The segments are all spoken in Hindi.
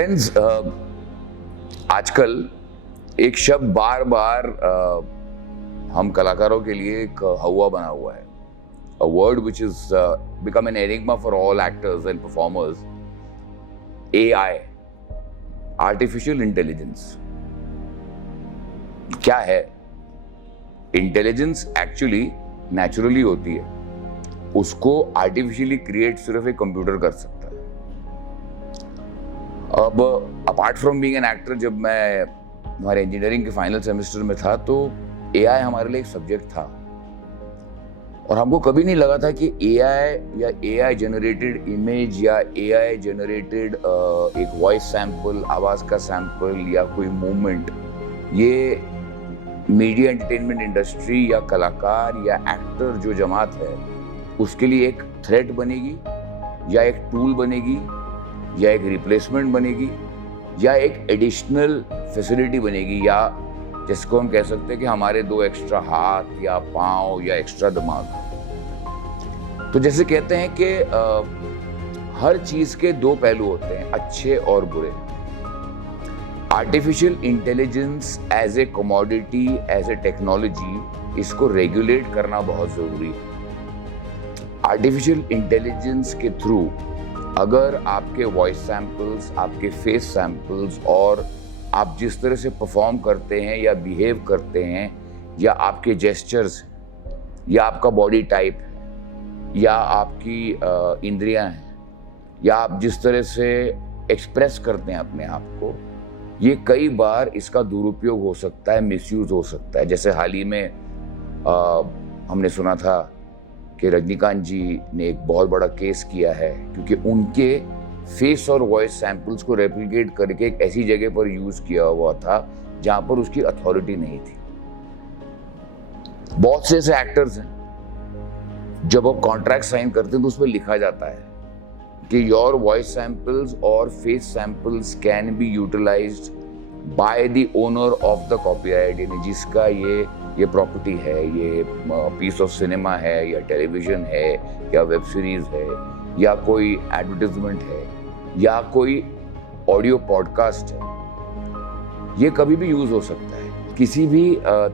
फ्रेंड्स, आजकल एक शब्द बार बार हम कलाकारों के लिए एक हवा बना हुआ है. A word which is become an enigma for all actors and performers. AI, Artificial Intelligence. क्या है? इंटेलिजेंस एक्चुअली नेचुरली होती है, उसको आर्टिफिशियली क्रिएट सिर्फ एक कंप्यूटर कर सकता है. अब apart from being an actor, जब मैं हमारे इंजीनियरिंग के फाइनल सेमेस्टर में था तो एआई हमारे लिए एक सब्जेक्ट था और हमको कभी नहीं लगा था कि एआई या एआई जनरेटेड इमेज या एआई जनरेटेड एक वॉइस सैंपल, आवाज का सैंपल या कोई मूवमेंट, ये मीडिया एंटरटेनमेंट इंडस्ट्री या कलाकार या एक्टर जो जमात है उसके लिए एक थ्रेट बनेगी या एक टूल बनेगी या एक रिप्लेसमेंट बनेगी या एक एडिशनल फैसिलिटी बनेगी, या जिसको हम कह सकते हैं कि हमारे दो एक्स्ट्रा हाथ या पांव या एक्स्ट्रा दिमाग. तो जैसे कहते हैं कि हर चीज के दो पहलू होते हैं, अच्छे और बुरे. Artificial intelligence as a commodity, as a technology, इसको रेगुलेट करना बहुत जरूरी है. आर्टिफिशियल इंटेलिजेंस के थ्रू अगर आपके वॉइस सैंपल्स, आपके फेस सैंपल्स और आप जिस तरह से परफॉर्म करते हैं या बिहेव करते हैं या आपके जेस्चर्स या आपका बॉडी टाइप है या आपकी इंद्रियां हैं या आप जिस तरह से एक्सप्रेस करते हैं अपने आप को, ये कई बार इसका दुरुपयोग हो सकता है, मिसयूज हो सकता है. जैसे हाल ही में हमने सुना था कि रजनीकांत जी ने एक बहुत बड़ा केस किया है क्योंकि उनके फेस और वॉइस सैंपल्स को रेप्लिकेट करके एक ऐसी जगह पर यूज किया हुआ था जहां पर उसकी अथॉरिटी नहीं थी. बहुत से ऐसे एक्टर्स हैं, जब वो कॉन्ट्रैक्ट साइन करते हैं तो उसमें लिखा जाता है कि योर वॉइस सैंपल्स और face samples can be utilised by the owner of the copyright, यानी जिसका ये प्रॉपर्टी है, ये पीस ऑफ सिनेमा है या टेलीविजन है या वेब सीरीज है या कोई एडवर्टाइजमेंट है या कोई ऑडियो पॉडकास्ट है, ये कभी भी यूज हो सकता है, किसी भी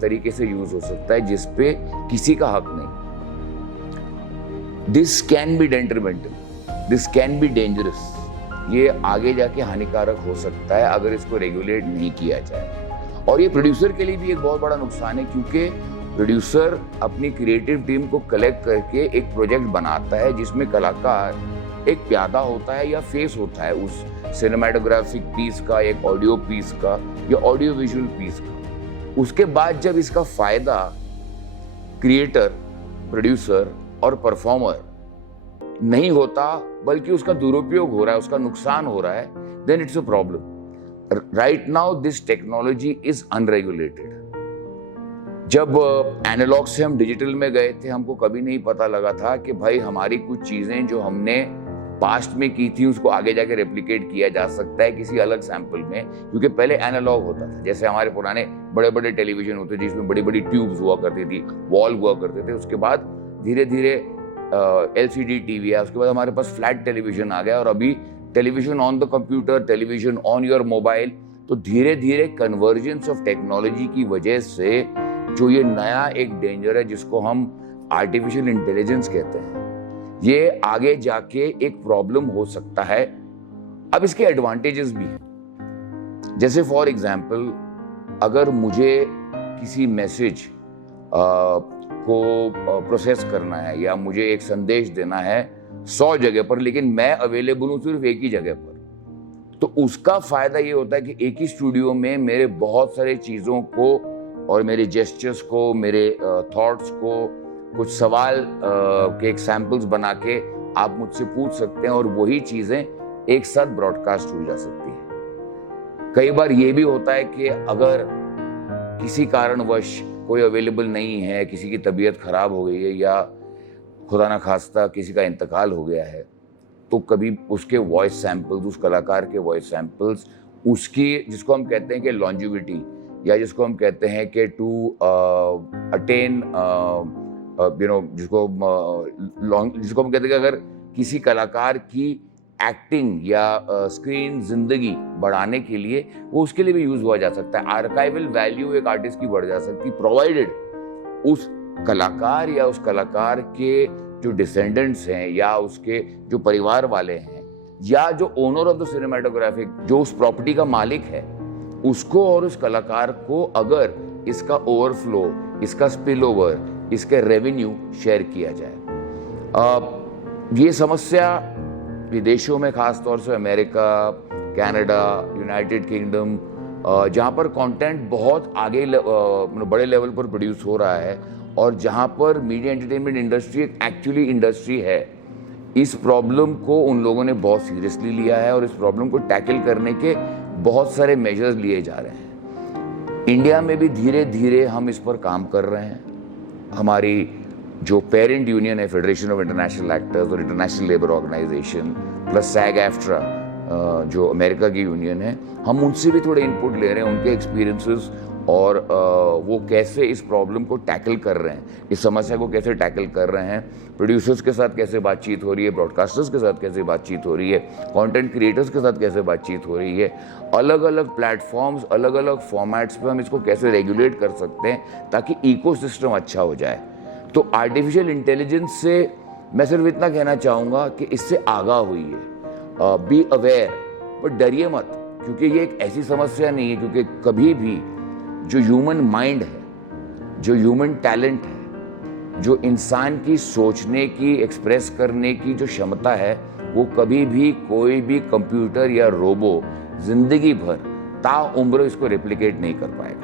तरीके से यूज हो सकता है जिस पे किसी का हक नहीं. This can be डेट्रिमेंटल, this can be dangerous. ये आगे जाके हानिकारक हो सकता है अगर इसको रेगुलेट नहीं किया जाए. और ये प्रोड्यूसर के लिए भी एक बहुत बड़ा नुकसान है क्योंकि प्रोड्यूसर अपनी क्रिएटिव टीम को कलेक्ट करके एक प्रोजेक्ट बनाता है जिसमें कलाकार एक प्यादा होता है या फेस होता है उस सिनेमेटोग्राफिक पीस का, एक ऑडियो पीस का या ऑडियो विजुअल पीस का. उसके बाद जब इसका फायदा क्रिएटर, प्रोड्यूसर और परफॉर्मर नहीं होता बल्कि उसका दुरुपयोग हो रहा है, उसका नुकसान हो रहा है, then it's a problem. Right now this technology is unregulated. जब एनालॉग से हम डिजिटल में गए थे, हमको कभी नहीं पता लगा था कि भाई हमारी कुछ चीजें जो हमने पास्ट में की थी उसको आगे जाके रेप्लिकेट किया जा सकता है किसी अलग सैंपल में, क्योंकि पहले एनालॉग होता था. जैसे हमारे पुराने बड़े बड़े टेलीविजन होते थे जिसमें बड़ी बड़ी ट्यूब्स हुआ करती थी, वॉल हुआ करते थे. उसके बाद धीरे धीरे LCD टीवी है, उसके बाद हमारे पास फ्लैट टेलीविजन आ गया और अभी television on the computer, television on your mobile. तो धीरे धीरे कन्वर्जेंस ऑफ टेक्नोलॉजी की वजह से जो ये नया एक डेंजर है जिसको हम आर्टिफिशियल इंटेलिजेंस कहते हैं, ये आगे जाके एक प्रॉब्लम हो सकता है. अब इसके एडवांटेजेस भी हैं. जैसे फॉर एग्जांपल, अगर मुझे किसी मैसेज को प्रोसेस करना है या मुझे एक संदेश देना है 100 जगह पर, लेकिन मैं अवेलेबल हूं सिर्फ एक ही जगह पर, तो उसका फायदा ये होता है कि एक ही स्टूडियो में मेरे बहुत सारे चीजों को और मेरे जेस्चर्स को, मेरे थॉट्स को, कुछ सवाल के एक सैंपल्स बना के आप मुझसे पूछ सकते हैं और वही चीजें एक साथ ब्रॉडकास्ट हो जा सकती है. कई बार ये भी होता है कि अगर किसी कारणवश कोई अवेलेबल नहीं है, किसी की तबीयत खराब हो गई है या खुदा ना खास्ता किसी का इंतकाल हो गया है, तो कभी उसके वॉइस सैंपल्स, उस कलाकार के वॉइस सैंपल्स, उसकी जिसको हम कहते हैं कि लॉन्जिविटी या जिसको हम कहते हैं कि टू अटेन जिसको हम कहते हैं कि अगर किसी कलाकार की एक्टिंग या स्क्रीन जिंदगी बढ़ाने के लिए वो उसके लिए भी यूज हुआ जा सकता है। आर्काइवल वैल्यू एक आर्टिस्ट की बढ़ जा सकती है, प्रोवाइडेड उस कलाकार या उस कलाकार के जो डिसेंडेंट्स हैं या उसके जो परिवार वाले हैं या जो ओनर ऑफ द सिनेमाटोग्राफिक, जो उस प्रॉपर्टी का मालिक है, उसको और उस कलाकार को अगर इसका ओवरफ्लो, इसका स्पिल ओवर, इसके रेवेन्यू शेयर किया जाए। ये समस्या विदेशों में, खास तौर से अमेरिका, कनाडा, यूनाइटेड किंगडम, जहाँ पर कंटेंट बहुत आगे बड़े लेवल पर प्रोड्यूस हो रहा है और जहाँ पर मीडिया एंटरटेनमेंट इंडस्ट्री एक एक्चुअली इंडस्ट्री है, इस प्रॉब्लम को उन लोगों ने बहुत सीरियसली लिया है और इस प्रॉब्लम को टैकल करने के बहुत सारे मेजर्स लिए जा रहे हैं। इंडिया में भी धीरे धीरे हम इस पर काम कर रहे हैं। हमारी जो पेरेंट यूनियन है, फेडरेशन ऑफ इंटरनेशनल एक्टर्स और international labour organisation plus SAG-AFTRA, जो अमेरिका की यूनियन है, हम उनसे भी थोड़े इनपुट ले रहे हैं, उनके एक्सपीरियंसेस और वो कैसे इस प्रॉब्लम को टैकल कर रहे हैं, इस समस्या को कैसे टैकल कर रहे हैं। प्रोड्यूसर्स के साथ कैसे बातचीत हो रही है, ब्रॉडकास्टर्स के साथ कैसे बातचीत हो रही है, कंटेंट क्रिएटर्स के साथ कैसे बातचीत हो रही है, अलग अलग प्लेटफॉर्म्स, अलग अलग फॉर्मेट्स पे हम इसको कैसे रेगुलेट कर सकते हैं ताकि इकोसिस्टम अच्छा हो जाए। तो आर्टिफिशियल इंटेलिजेंस से मैं सिर्फ इतना कहना चाहूँगा कि इससे आगाह होइए, बी अवेयर, बट डरिए मत, क्योंकि ये एक ऐसी समस्या नहीं है, क्योंकि कभी भी जो ह्यूमन माइंड है, जो ह्यूमन टैलेंट है, जो इंसान की सोचने की, एक्सप्रेस करने की जो क्षमता है, वो कभी भी कोई भी कंप्यूटर या रोबो जिंदगी भर ताउम्र इसको रेप्लिकेट नहीं कर पाएगा।